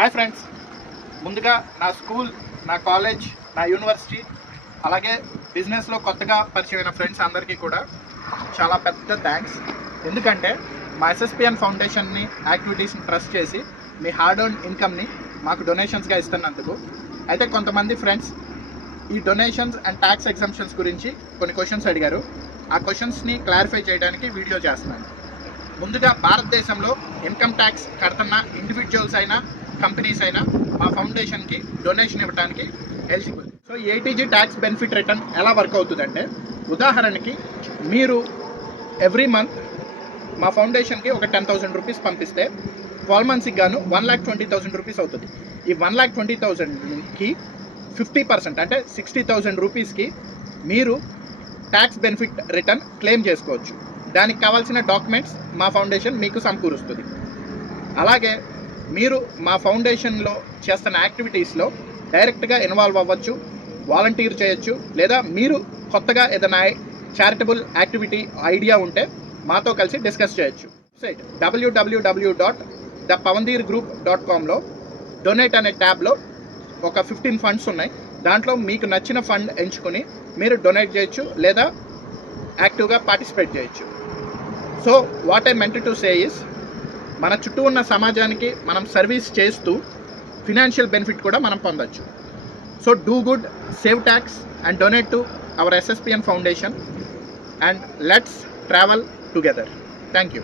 Hi friends, ముందుగా నా school, నా కాలేజ్, నా యూనివర్సిటీ, అలాగే బిజినెస్లో కొత్తగా పరిచయమైన ఫ్రెండ్స్ అందరికీ కూడా చాలా పెద్ద థ్యాంక్స్. ఎందుకంటే మా ఎస్ఎస్పిఎన్ ఫౌండేషన్ని యాక్టివిటీస్ని ట్రస్ట్ చేసి మీ హార్డ్ ఎర్న్డ్ ఇన్కమ్ని మాకు డొనేషన్స్గా ఇస్తున్నందుకు. అయితే కొంతమంది ఫ్రెండ్స్ ఈ డొనేషన్స్ అండ్ ట్యాక్స్ ఎగ్జంప్షన్స్ గురించి కొన్ని క్వశ్చన్స్ అడిగారు. ఆ క్వశ్చన్స్ని క్లారిఫై చేయడానికి వీడియో చేస్తున్నాను. ముందుగా భారతదేశంలో ఇన్కమ్ ట్యాక్స్ కడుతున్న ఇండివిజువల్స్ అయినా కంపెనీస్ అయినా మా ఫౌండేషన్కి డొనేషన్ ఇవ్వడానికి eligible. So ATG tax benefit return ఎలా వర్క్ అవుతుందంటే, ఉదాహరణకి మీరు ఎవ్రీ మంత్ మా ఫౌండేషన్కి ఒక 10,000 రూపీస్ పంపిస్తే 12 మంత్స్కి గాను 1,20,000 రూపీస్ అవుతుంది. ఈ 1,20,000కి 50% అంటే 60,000 రూపీస్కి మీరు ట్యాక్స్ బెనిఫిట్ రిటర్న్ క్లెయిమ్ చేసుకోవచ్చు. దానికి కావాల్సిన డాక్యుమెంట్స్ మా ఫౌండేషన్ మీకు సమకూరుస్తుంది. అలాగే మీరు మా ఫౌండేషన్లో చేస్తున్న యాక్టివిటీస్లో డైరెక్ట్గా ఇన్వాల్వ్ అవ్వచ్చు, వాలంటీర్ చేయొచ్చు, లేదా మీరు కొత్తగా ఏదైనా చారిటబుల్ యాక్టివిటీ ఐడియా ఉంటే మాతో కలిసి డిస్కస్ చేయొచ్చు. వెబ్సైట్ www.thepavandirgroup.comలో డొనేట్ అనే ట్యాబ్లో ఒక 15 ఫండ్స్ ఉన్నాయి. దాంట్లో మీకు నచ్చిన ఫండ్ ఎంచుకొని మీరు డొనేట్ చేయొచ్చు లేదా యాక్టివ్గా పార్టిసిపేట్ చేయొచ్చు. So what I meant to say is, మన చుట్టూ ఉన్న సమాజానికి మనం సర్వీస్ చేస్తూ ఫినాన్షియల్ బెనిఫిట్ కూడా మనం పొందొచ్చు. So do good, save tax and donate to our SSPN foundation and let's travel together. Thank you.